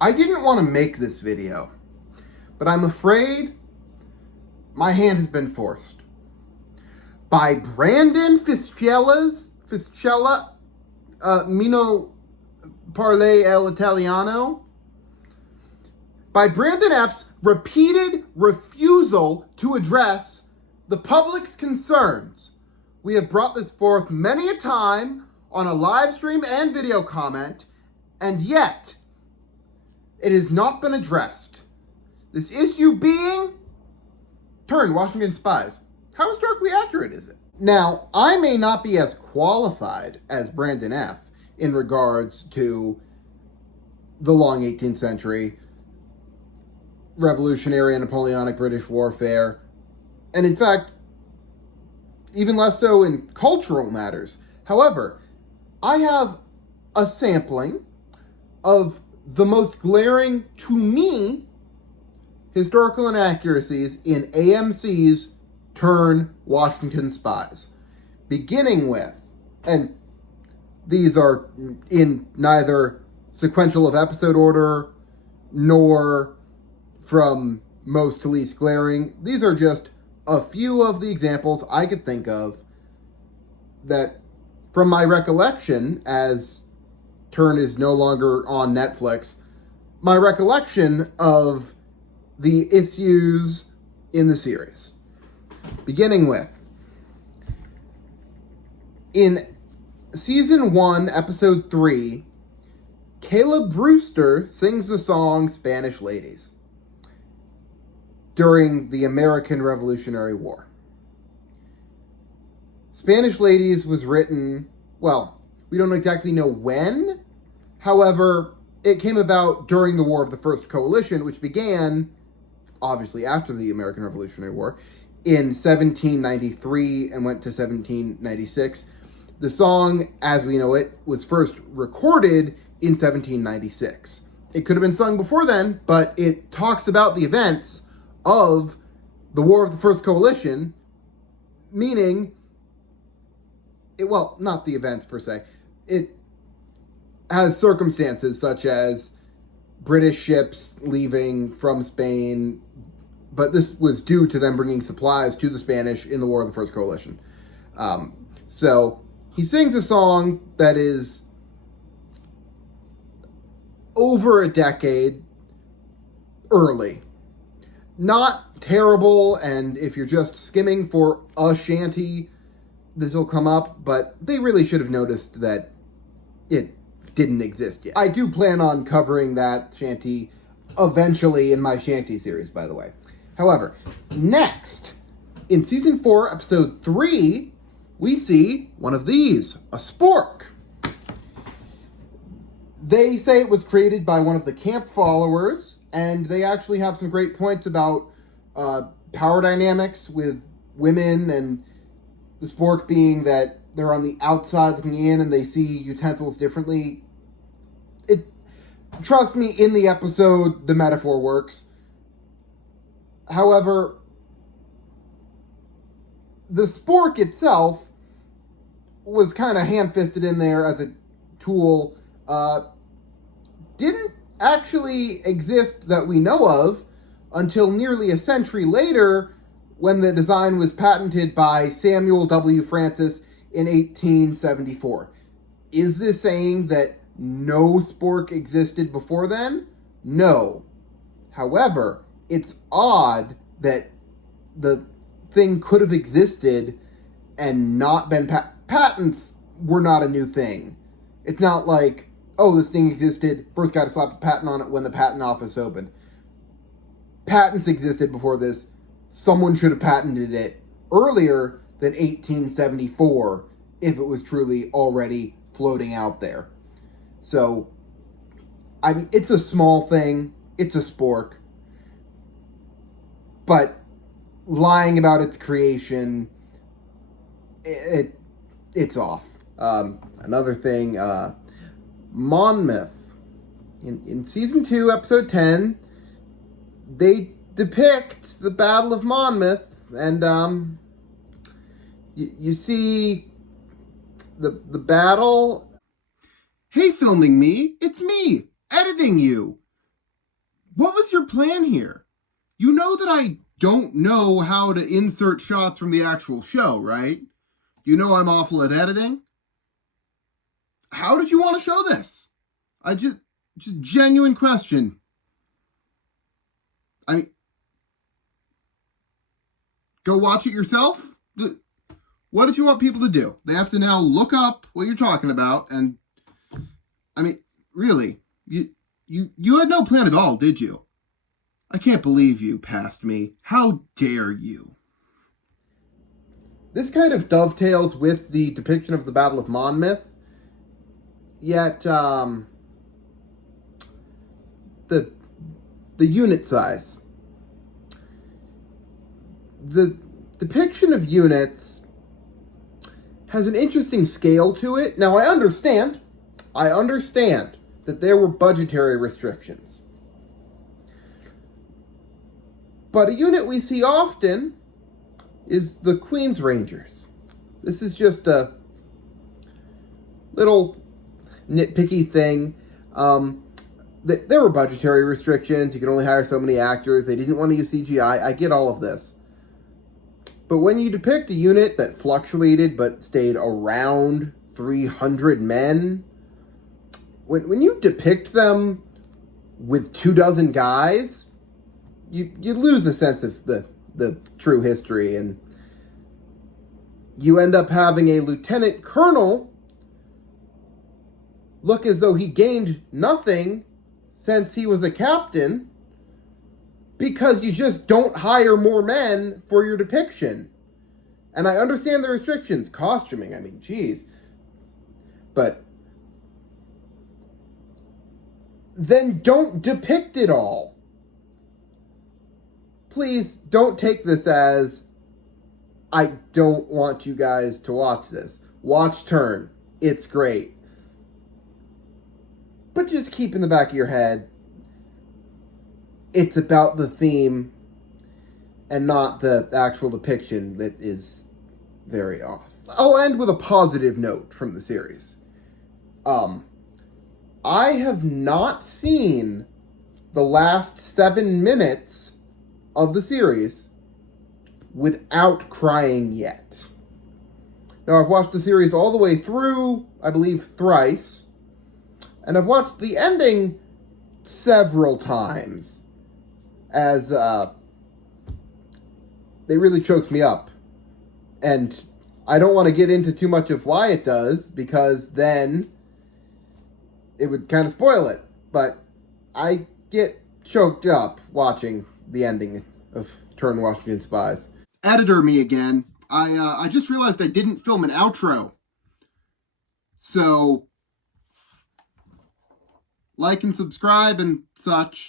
I didn't want to make this video, but I'm afraid my hand has been forced. By Brandon Fiscella, Mino Parle El Italiano. By Brandon F's repeated refusal to address the public's concerns. We have brought this forth many a time on a live stream and video comment, and yet it has not been addressed. This issue being Turn, Washington Spies. How historically accurate is it? Now, I may not be as qualified as Brandon F. in regards to the long 18th century, Revolutionary and Napoleonic British warfare, and in fact, even less so in cultural matters. However, I have a sampling of the most glaring, to me, historical inaccuracies in AMC's Turn, Washington Spies. Beginning with, and these are in neither sequential of episode order, nor from most to least glaring. These are just a few of the examples I could think of that, from my recollection, as Turn is no longer on Netflix, my recollection of the issues in the series. Beginning with, in Season 1, Episode 3, Caleb Brewster sings the song Spanish Ladies during the American Revolutionary War. Spanish Ladies was written, well, we don't exactly know when. However, it came about during the War of the First Coalition, which began, obviously, after the American Revolutionary War, in 1793 and went to 1796. The song, as we know it, was first recorded in 1796. It could have been sung before then, but it talks about the events of the War of the First Coalition, meaning, well, not the events per se. It has circumstances such as British ships leaving from Spain, but this was due to them bringing supplies to the Spanish in the War of the First Coalition. So he sings a song that is over a decade early. Not terrible, and if you're just skimming for a shanty, this will come up, but they really should have noticed that it didn't exist yet. I do plan on covering that shanty eventually in my shanty series, by the way. However, next, in Season 4, Episode 3, we see one of these, a spork. They say it was created by one of the camp followers, and they actually have some great points about power dynamics with women, and the spork being that they're on the outside looking in and they see utensils differently. Trust me, in the episode, the metaphor works. However, the spork itself was kind of ham-fisted in there as a tool. Didn't actually exist that we know of until nearly a century later, when the design was patented by Samuel W. Francis in 1874. Is this saying that no spork existed before then? No. However, it's odd that the thing could have existed and not been patents were not a new thing. It's not like, oh, this thing existed, first got to slap a patent on it when the patent office opened. Patents existed before this. Someone should have patented it earlier than 1874 if it was truly already floating out there. So, I mean, it's a small thing. It's a spork. But lying about its creation, it's off. Another thing, Monmouth. In Season 2, Episode 10, they depict the Battle of Monmouth, and you see the battle. Hey, filming me, it's me, editing you. What was your plan here? You know that I don't know how to insert shots from the actual show, right? You know I'm awful at editing. How did you want to show this? Just genuine question. I mean, go watch it yourself? What did you want people to do? They have to now look up what you're talking about, and I mean, really, you had no plan at all, did you? I can't believe you passed me. How dare you? This kind of dovetails with the depiction of the Battle of Monmouth, yet the unit size. The depiction of units has an interesting scale to it. Now, I understand that there were budgetary restrictions. But a unit we see often is the Queen's Rangers. This is just a little nitpicky thing. There were budgetary restrictions. You could only hire so many actors. They didn't want to use CGI. I get all of this. But when you depict a unit that fluctuated but stayed around 300 men, when you depict them with 24 guys, you lose a sense of the true history, and you end up having a lieutenant colonel look as though he gained nothing since he was a captain, because you just don't hire more men for your depiction. And I understand the restrictions, costuming, I mean, geez. But then don't depict it all. Please don't take this as, I don't want you guys to watch this. Watch Turn. It's great. But just keep in the back of your head, it's about the theme and not the actual depiction that is very off. I'll end with a positive note from the series. I have not seen the last 7 minutes of the series without crying yet. Now, I've watched the series all the way through, I believe, thrice, and I've watched the ending several times, as they really choked me up. And I don't want to get into too much of why it does, because then it would kind of spoil it. But I get choked up watching the ending of Turn Washington Spies. Editor me again. I just realized I didn't film an outro. So, like and subscribe and such.